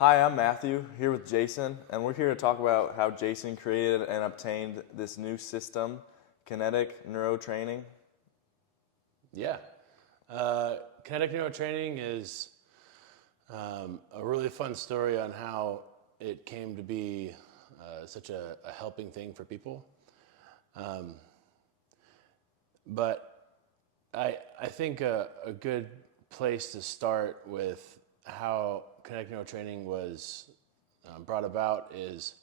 Hi, I'm Matthew, here with Jason, and we're here to talk about how Jason created and obtained this new system, Kinetic Neuro Training. Yeah. Kinetic Neuro Training is a really fun story on how it came to be such a helping thing for people. But I think a good place to start with how Kinetic Neuro Training was brought about is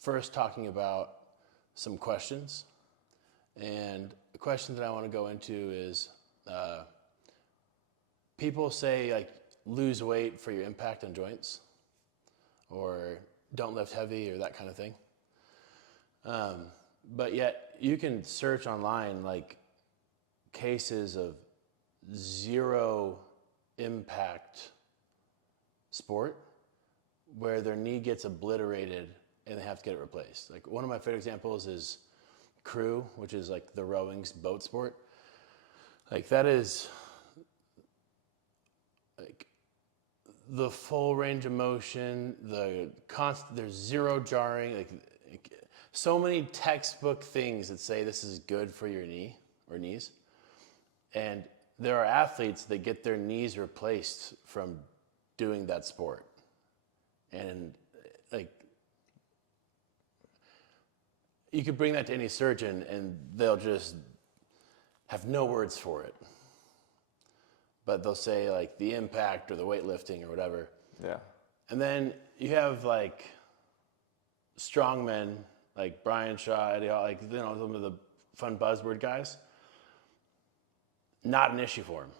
first talking about some questions. And the question that I want to go into is people say like lose weight for your impact on joints or don't lift heavy or that kind of thing. But yet you can search online like cases of zero impact sport where their knee gets obliterated and they have to get it replaced. Like one of my favorite examples is crew, which is like the rowing's boat sport. Like that is like the full range of motion, there's zero jarring, like so many textbook things that say this is good for your knee or knees. And there are athletes that get their knees replaced from doing that sport. And like you could bring that to any surgeon and they'll just have no words for it. But they'll say like the impact or the weightlifting or whatever. Yeah. And then you have like strongmen like Brian Shaw, Eddie Hall, like some of the fun buzzword guys. Not an issue for them.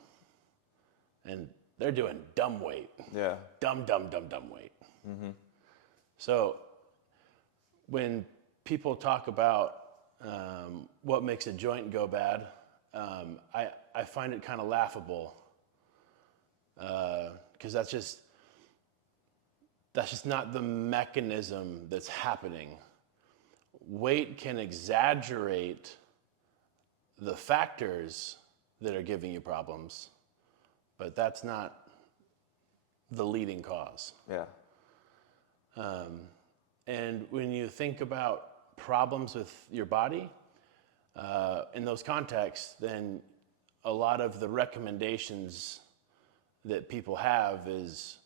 And they're doing dumb weight. Yeah. Dumb weight. Mm-hmm. So when people talk about what makes a joint go bad, I find it kind of laughable because that's just not the mechanism that's happening. Weight can exaggerate the factors that are giving you problems, but that's not the leading cause. Yeah. And when you think about problems with your body in those contexts, then a lot of the recommendations that people have is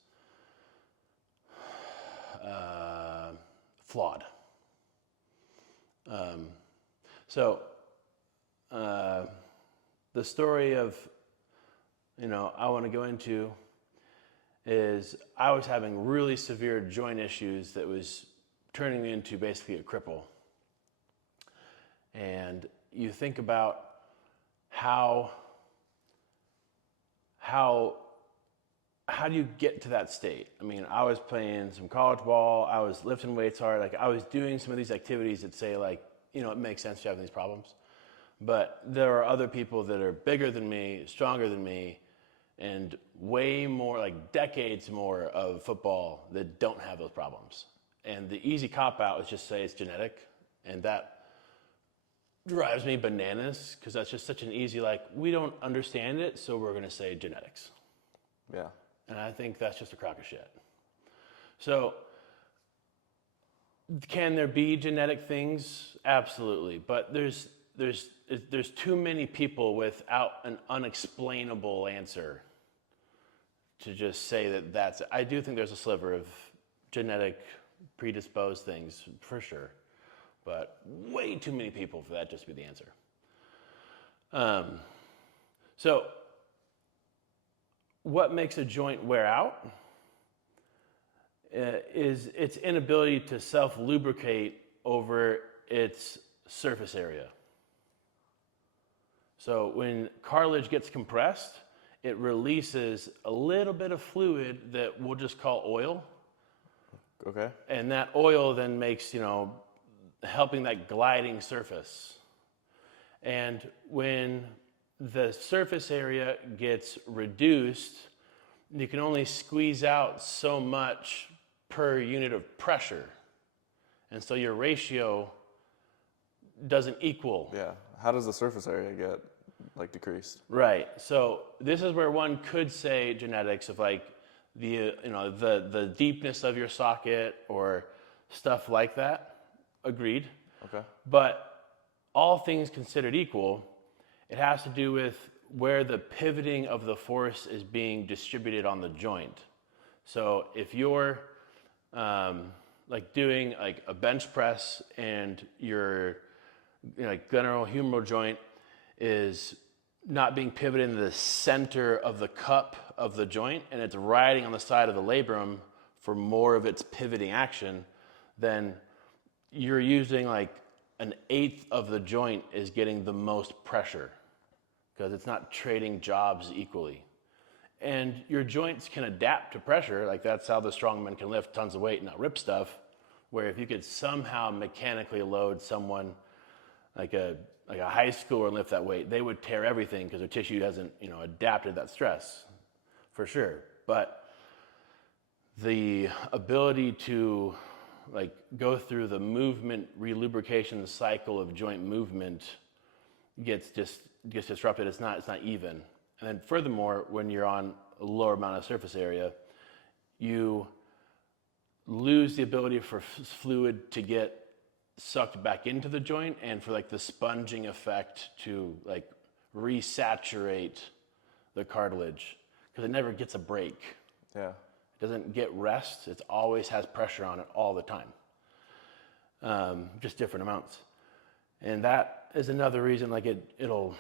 flawed. The story of, I want to go into is I was having really severe joint issues that was turning me into basically a cripple. And you think about how do you get to that state? I mean, I was playing some college ball, I was lifting weights hard, like I was doing some of these activities that say like, it makes sense to have these problems. But there are other people that are bigger than me, stronger than me, and way more, like decades more of football that don't have those problems. And the easy cop-out is just say it's genetic, and that drives me bananas because that's just such an easy, like, we don't understand it, so we're going to say genetics. Yeah. And I think that's just a crock of shit. So can there be genetic things? Absolutely. But there's too many people without an unexplainable answer to just say that that's it. I do think there's a sliver of genetic predisposed things for sure, but way too many people for that just to be the answer. So what makes a joint wear out is its inability to self-lubricate over its surface area. So when cartilage gets compressed, it releases a little bit of fluid that we'll just call oil. Okay. And that oil then makes, helping that gliding surface. And when the surface area gets reduced, you can only squeeze out so much per unit of pressure. And so your ratio doesn't equal. Yeah. How does the surface area get decreased? Right. So this is where one could say genetics of the deepness of your socket or stuff like that. Agreed. Okay. But all things considered equal, it has to do with where the pivoting of the force is being distributed on the joint. So if you're like doing like a bench press and your like glenohumeral joint is not being pivoted in the center of the cup of the joint and it's riding on the side of the labrum for more of its pivoting action, then you're using like an eighth of the joint is getting the most pressure because it's not trading jobs equally. And your joints can adapt to pressure. Like that's how the strongman can lift tons of weight and not rip stuff. Where if you could somehow mechanically load someone like a high schooler and lift that weight, they would tear everything because their tissue hasn't, adapted that stress, for sure. But the ability to like go through the movement relubrication cycle of joint movement gets disrupted. It's not even. And then furthermore, when you're on a lower amount of surface area, you lose the ability for fluid to get sucked back into the joint and for like the sponging effect to like resaturate the cartilage because it never gets a break. Yeah. It doesn't get rest. It always has pressure on it all the time. Just different amounts. And that is another reason like it'll,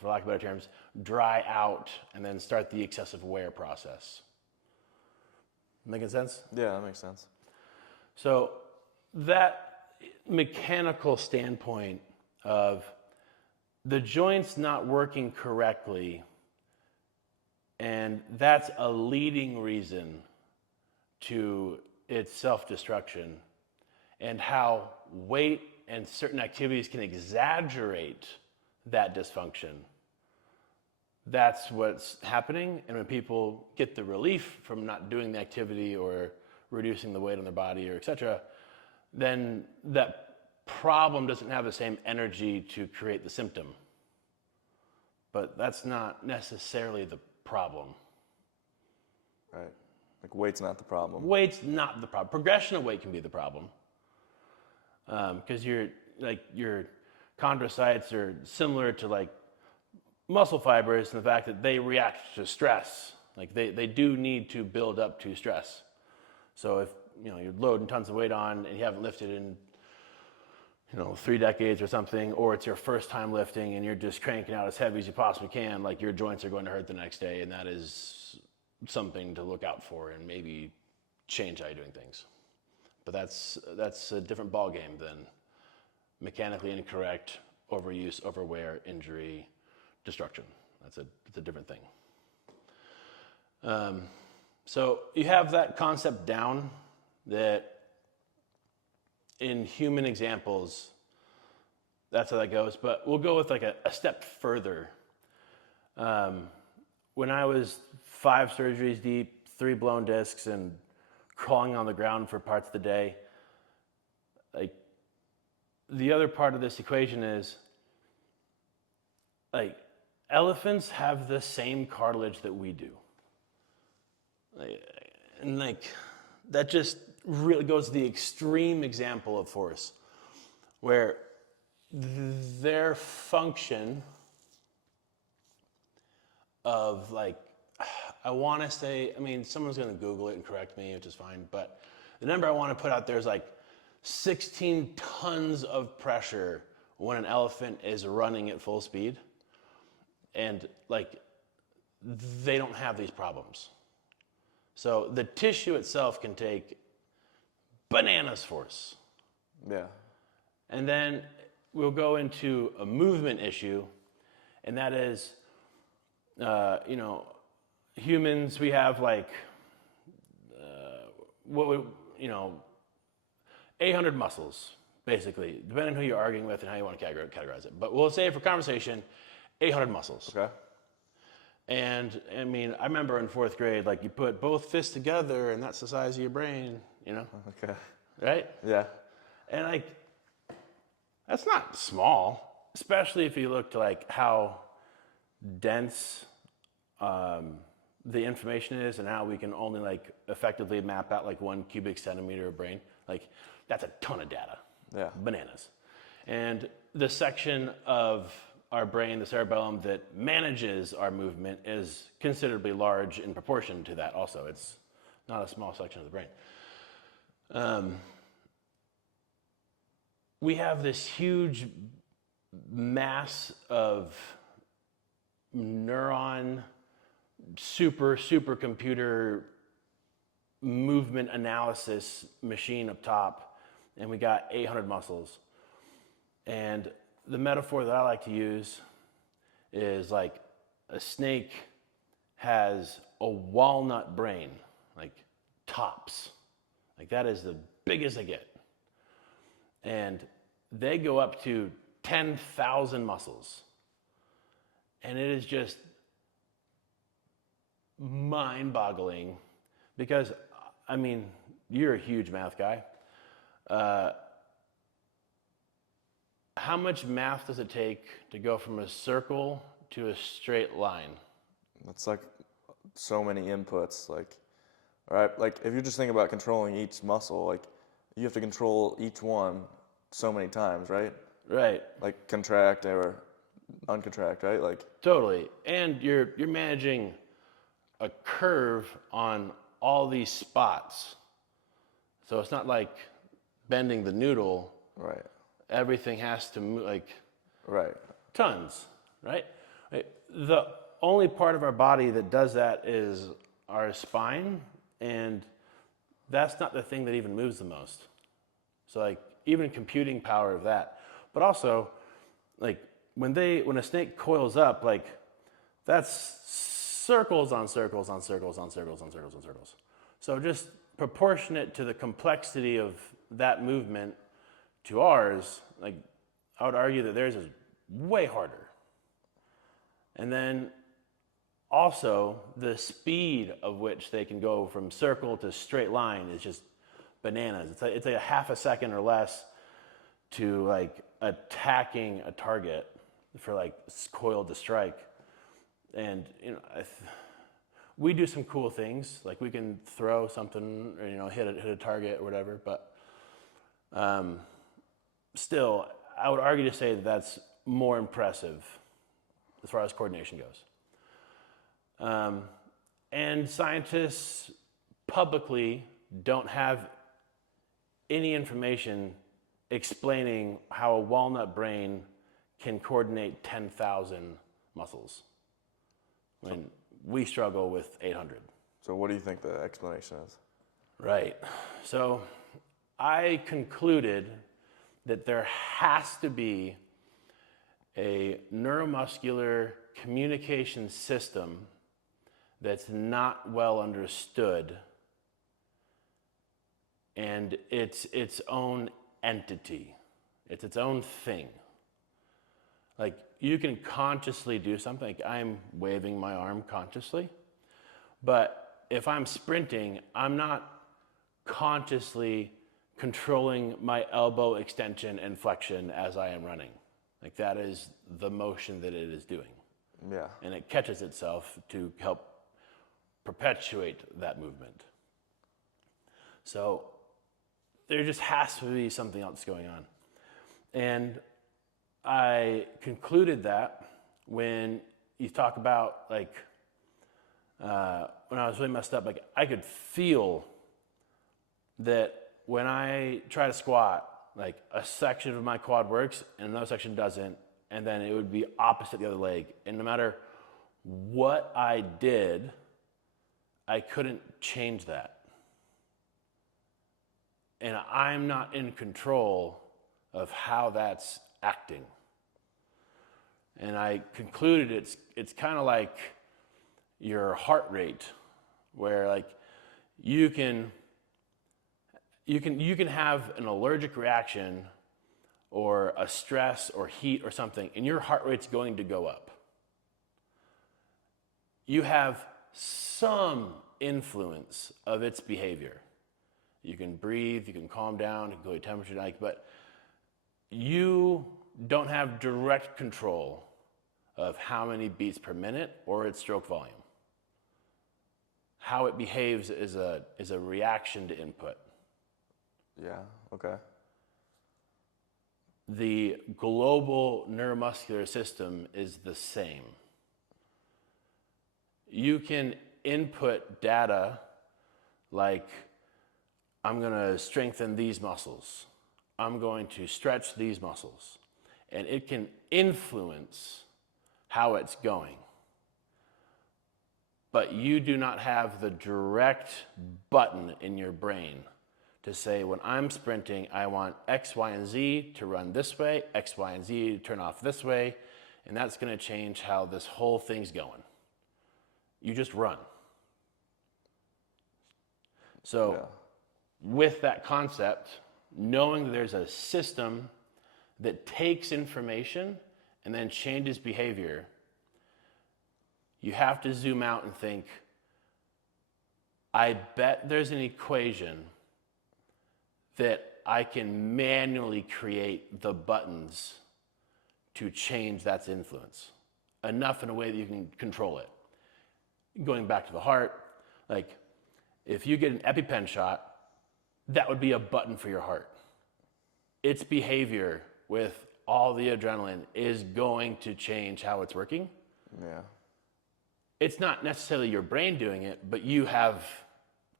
for lack of better terms, dry out and then start the excessive wear process. Making sense? Yeah, that makes sense. So that mechanical standpoint of the joints not working correctly, and that's a leading reason to its self-destruction, and how weight and certain activities can exaggerate that dysfunction. That's what's happening, and when people get the relief from not doing the activity or reducing the weight on their body or etc., then that problem doesn't have the same energy to create the symptom. But that's not necessarily the problem. Right. Like weight's not the problem. Weight's not the problem. Progression of weight can be the problem. Because your chondrocytes are similar to like muscle fibers in the fact that they react to stress. Like they do need to build up to stress. So if you're loading tons of weight on and you haven't lifted in 3 decades or something, or it's your first time lifting and you're just cranking out as heavy as you possibly can, like your joints are going to hurt the next day, and that is something to look out for and maybe change how you're doing things. But that's a different ballgame than mechanically incorrect overuse, overwear, injury, destruction. It's a different thing. So you have that concept down, that in human examples, that's how that goes. But we'll go with like a step further. When I was 5 surgeries deep, 3 blown discs, and crawling on the ground for parts of the day, like the other part of this equation is like elephants have the same cartilage that we do. And like that just really goes to the extreme example of force, where their function of like, I want to say, someone's going to Google it and correct me, which is fine, but the number I want to put out there is like 16 tons of pressure when an elephant is running at full speed. And like, they don't have these problems. So the tissue itself can take bananas force. Yeah. And then we'll go into a movement issue, and that is, humans, we have like, 800 muscles, basically, depending on who you're arguing with and how you want to categorize it. But we'll say for conversation, 800 muscles. Okay. And I remember in 4th grade, like you put both fists together and that's the size of your brain, Okay. right? Yeah. And like, that's not small, especially if you look to like how dense the information is and how we can only like effectively map out like 1 cubic centimeter of brain, like that's a ton of data. Yeah. Bananas. And the section of our brain, the cerebellum, that manages our movement is considerably large in proportion to that also. It's not a small section of the brain. We have this huge mass of neuron supercomputer movement analysis machine up top, and we got 800 muscles. And the metaphor that I like to use is like a snake has a walnut brain, like tops. Like that is the biggest they get. And they go up to 10,000 muscles. And it is just mind-boggling because, I mean, you're a huge math guy. How much math does it take to go from a circle to a straight line? It's like so many inputs. Like, all right, like if you're just thinking about controlling each muscle, like you have to control each one so many times, right? Right. Like contract or uncontract, right? Like Totally. And you're managing a curve on all these spots. So it's not like bending the noodle. right, Everything has to move like right, tons, right? The only part of our body that does that is our spine, and that's not the thing that even moves the most. So like even computing power of that. But also, like when a snake coils up, like that's circles on circles on circles on circles on circles on circles. So just proportionate to the complexity of that movement to ours, like I would argue that theirs is way harder. And then also the speed of which they can go from circle to straight line is just bananas. It's like a half a second or less to like attacking a target for like coiled to strike. And you know, we do some cool things, like we can throw something or hit a target or whatever, but still, I would argue to say that that's more impressive as far as coordination goes. And scientists publicly don't have any information explaining how a walnut brain can coordinate 10,000 muscles. I mean, we struggle with 800. So what do you think the explanation is? Right. So I concluded that there has to be a neuromuscular communication system that's not well understood, and it's its own entity. It's its own thing. Like you can consciously do something, like I'm waving my arm consciously, but if I'm sprinting, I'm not consciously controlling my elbow extension and flexion as I am running. Like that is the motion that it is doing. Yeah. And it catches itself to help perpetuate that movement. So there just has to be something else going on. And I concluded that when you talk about like, when I was really messed up, like I could feel that when I try to squat, like a section of my quad works and another section doesn't, and then it would be opposite the other leg. And no matter what I did, I couldn't change that. And I'm not in control of how that's acting. And I concluded it's kind of like your heart rate, where like you can have an allergic reaction or a stress or heat or something, and your heart rate's going to go up. You have some influence of its behavior. You can breathe, you can calm down, you can go your temperature, but you don't have direct control of how many beats per minute or its stroke volume. how it behaves is a reaction to input. Yeah. Okay. The global neuromuscular system is the same. You can input data like, I'm going to strengthen these muscles. I'm going to stretch these muscles. And it can influence how it's going. But you do not have the direct button in your brain to say, when I'm sprinting, I want X, Y, and Z to run this way, X, Y, and Z to turn off this way, and that's going to change how this whole thing's going. You just run. So with that concept, knowing that there's a system that takes information and then changes behavior, you have to zoom out and think, I bet there's an equation that I can manually create the buttons to change that influence. Enough in a way that you can control it. Going back to the heart, like if you get an EpiPen shot, that would be a button for your heart. Its behavior with all the adrenaline is going to change how it's working. Yeah. It's not necessarily your brain doing it, but you have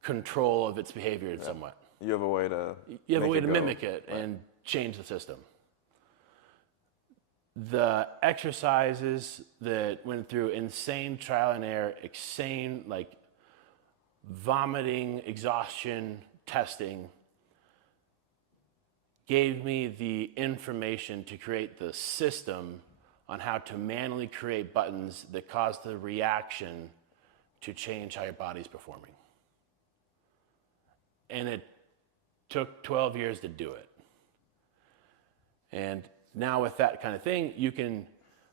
control of its behavior in some way. You have a way to mimic it and change the system. The exercises that went through insane trial and error, insane like vomiting, exhaustion, testing, gave me the information to create the system on how to manually create buttons that cause the reaction to change how your body's performing. And it took 12 years to do it. And now with that kind of thing, you can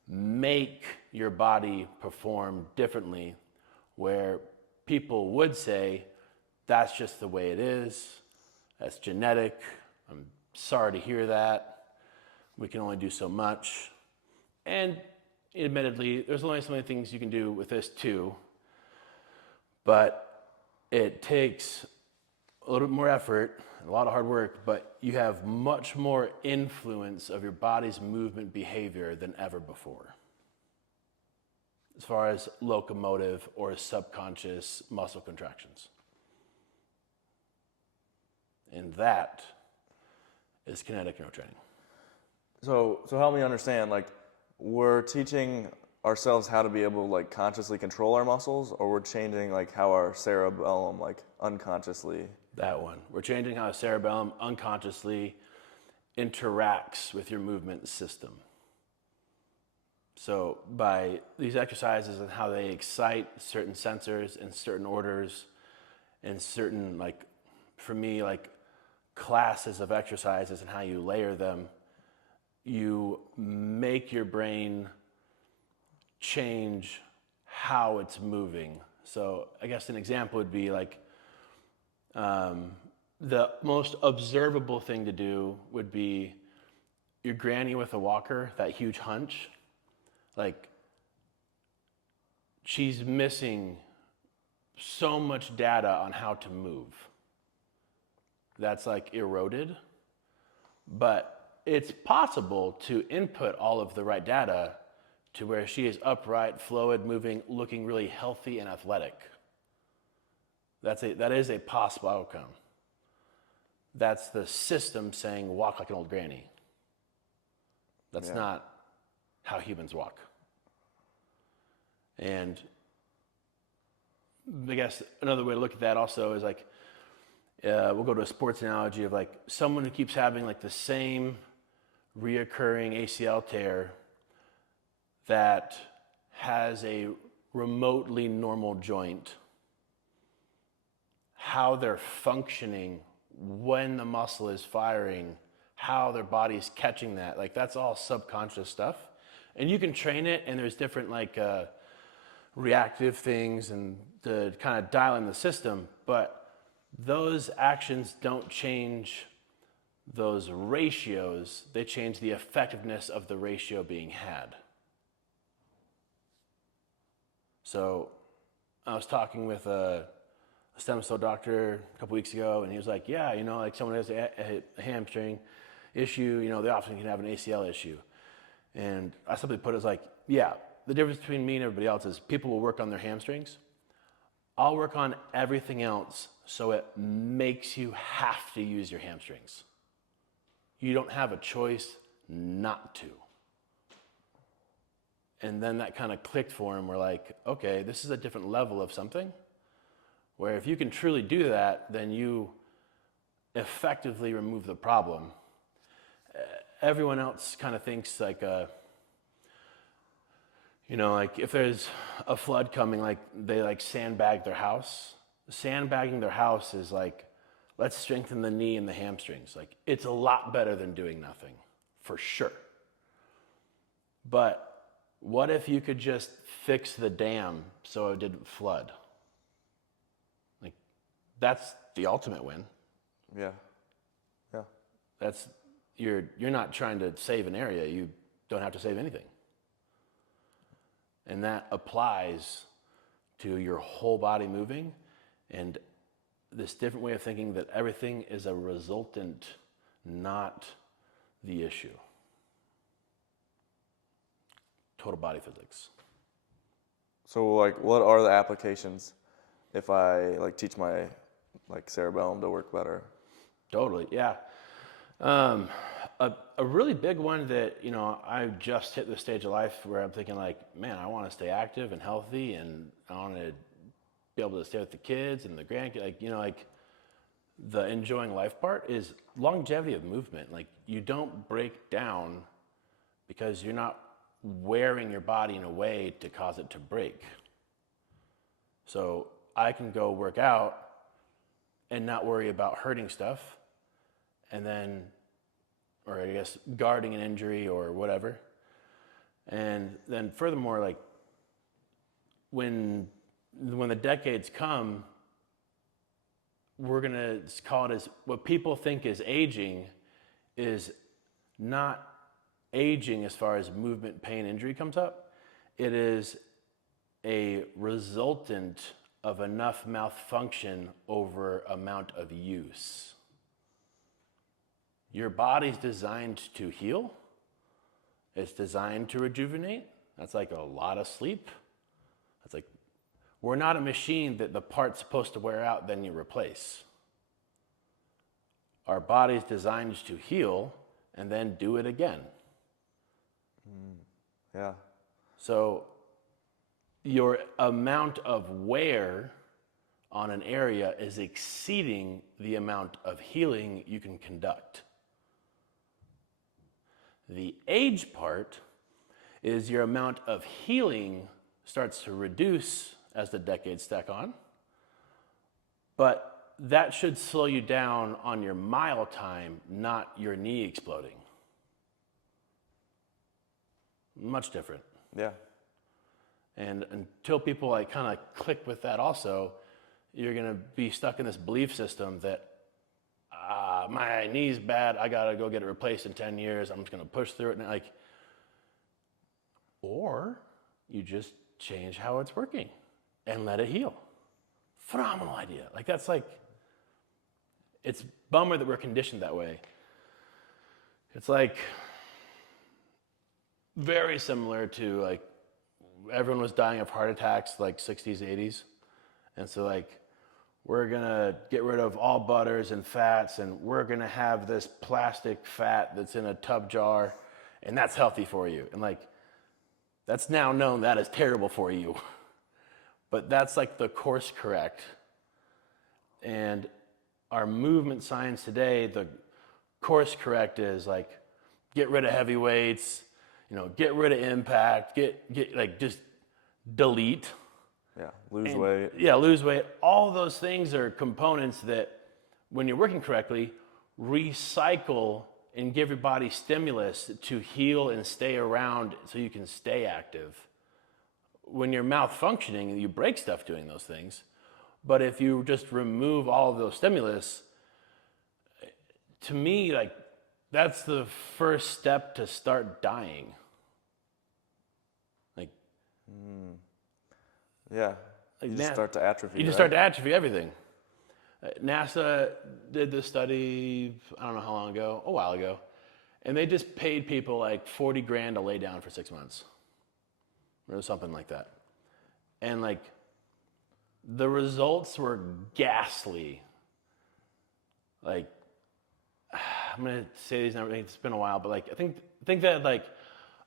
make your body perform differently, where people would say, that's just the way it is, that's genetic, I'm sorry to hear that, we can only do so much. And admittedly, there's only so many things you can do with this too, but it takes a little bit more effort, a lot of hard work, but you have much more influence of your body's movement behavior than ever before, as far as locomotive or subconscious muscle contractions. And that is kinetic neurotraining. So help me understand, like, we're teaching ourselves how to be able to like consciously control our muscles, or we're changing like how our cerebellum like unconsciously. That one. We're changing how cerebellum unconsciously interacts with your movement system. So by these exercises and how they excite certain sensors in certain orders and certain, like, for me, like classes of exercises and how you layer them, you make your brain change how it's moving. So I guess an example would be like, the most observable thing to do would be your granny with a walker, that huge hunch. Like, she's missing so much data on how to move. That's like eroded. But it's possible to input all of the right data to where she is upright, fluid, moving, looking really healthy and athletic. That is a possible outcome. That's the system saying walk like an old granny. That's not how humans walk. And I guess another way to look at that also is like, we'll go to a sports analogy of like someone who keeps having like the same reoccurring ACL tear that has a remotely normal joint. How they're functioning when the muscle is firing, how their body's catching that. Like, that's all subconscious stuff. And you can train it, and there's different like reactive things and to kind of dial in the system, but those actions don't change those ratios. They change the effectiveness of the ratio being had. So I was talking with a stem cell doctor a couple weeks ago, and he was like, yeah, like someone has a hamstring issue, they often can have an ACL issue. And I simply put it as like, yeah, the difference between me and everybody else is people will work on their hamstrings. I'll work on everything else so it makes you have to use your hamstrings. You don't have a choice not to. And then that kind of clicked for him. We're like, okay, this is a different level of something where if you can truly do that, then you effectively remove the problem. Everyone else kind of thinks like, like if there's a flood coming, like they like sandbag their house. Sandbagging their house is like, let's strengthen the knee and the hamstrings. Like it's a lot better than doing nothing, for sure. But what if you could just fix the dam so it didn't flood? Like that's the ultimate win. Yeah. Yeah. That's you're not trying to save an area. You don't have to save anything. And that applies to your whole body moving and this different way of thinking that everything is a resultant, not the issue. Total body physics. So like, what are the applications if I like teach my like cerebellum to work better? Totally, yeah. A really big one that, I just hit the stage of life where I'm thinking like, man, I want to stay active and healthy and I want to be able to stay with the kids and the grandkids, like the enjoying life part is longevity of movement. Like you don't break down because you're not wearing your body in a way to cause it to break. So I can go work out and not worry about hurting stuff and then, or I guess guarding an injury or whatever. And then furthermore, like when the decades come, we're gonna call it as what people think is aging is not aging as far as movement, pain, injury comes up. It is a resultant of enough malfunction over amount of use. Your body's designed to heal. It's designed to rejuvenate. That's like a lot of sleep. That's like, we're not a machine that the part's supposed to wear out, then you replace. Our body's designed to heal and then do it again. Yeah. So your amount of wear on an area is exceeding the amount of healing you can conduct. The age part is your amount of healing starts to reduce as the decades stack on, but that should slow you down on your mile time, not your knee exploding. Much different. Yeah. And until people like kind of click with that also, you're gonna be stuck in this belief system that my knee's bad, I gotta go get it replaced in 10 years, I'm just gonna push through it, and like, or you just change how it's working and let it heal. Phenomenal idea. Like that's like, it's bummer that we're conditioned that way. It's like very similar to like everyone was dying of heart attacks like 60s, 80s. And so like, we're gonna get rid of all butters and fats and we're gonna have this plastic fat that's in a tub jar and that's healthy for you. And like, that's now known that is terrible for you. But that's like the course correct. And our movement science today, the course correct is like, get rid of heavy weights, get rid of impact, get like just delete. Yeah, lose weight. Yeah, lose weight. All those things are components that when you're working correctly, recycle and give your body stimulus to heal and stay around so you can stay active. When you're malfunctioning, you break stuff doing those things. But if you just remove all of those stimulus, to me, like, that's the first step to start dying. Like, Yeah. like You just start to atrophy. You just right? start to atrophy everything. NASA did this study, I don't know how long ago, a while ago, and they just paid people like 40 grand to lay down for 6 months or something like that. And like the results were ghastly. Like, I'm gonna say these numbers, it's been a while, but like I think that like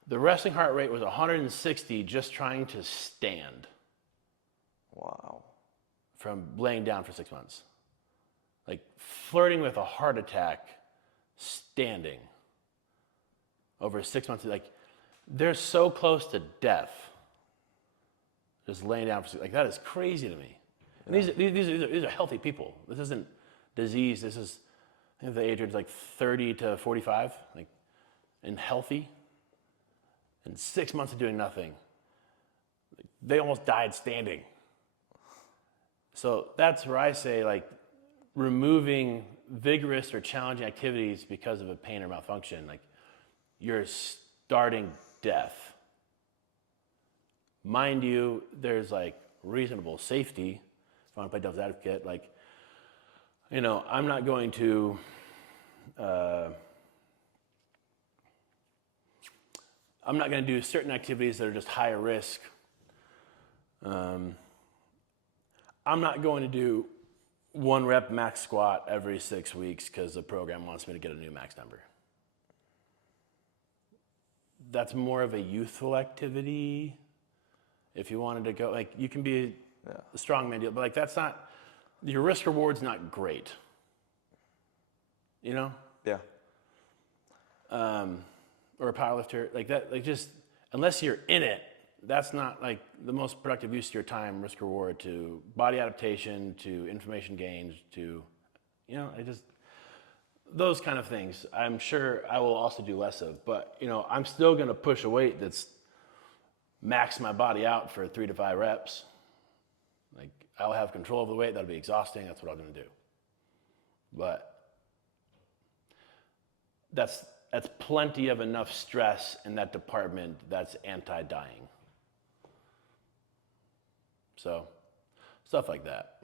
the resting heart rate was 160 just trying to stand. Wow. From laying down for 6 months. Like flirting with a heart attack standing over 6 months. Like they're so close to death just laying down for 6 months. Like that is crazy to me. And these are healthy people. This isn't disease. This is, I think the age range is like 30 to 45, like, and healthy. And 6 months of doing nothing. They almost died standing. So that's where I say, like, removing vigorous or challenging activities because of a pain or malfunction, like, you're starting death. Mind you, there's, like, reasonable safety. If I want to play devil's advocate, like, you know, I'm not going to, I'm not going to do certain activities that are just higher risk. I'm not going to do 1 rep max squat every 6 weeks because the program wants me to get a new max number. That's more of a youthful activity. If you wanted to go, like, you can be a strongman deal, but like that's not, your risk reward's not great. You know? Yeah. Or a powerlifter, like that, like just, unless you're in it, that's not like the most productive use of your time, risk reward, to body adaptation, to information gains, to, you know, those kind of things. I'm sure I will also do less of, but you know, I'm still going to push a weight that's max my body out for 3 to 5 reps. Like I'll have control of the weight. That'll be exhausting. That's what I'm going to do. But that's plenty of enough stress in that department that's anti-dying. So, stuff like that.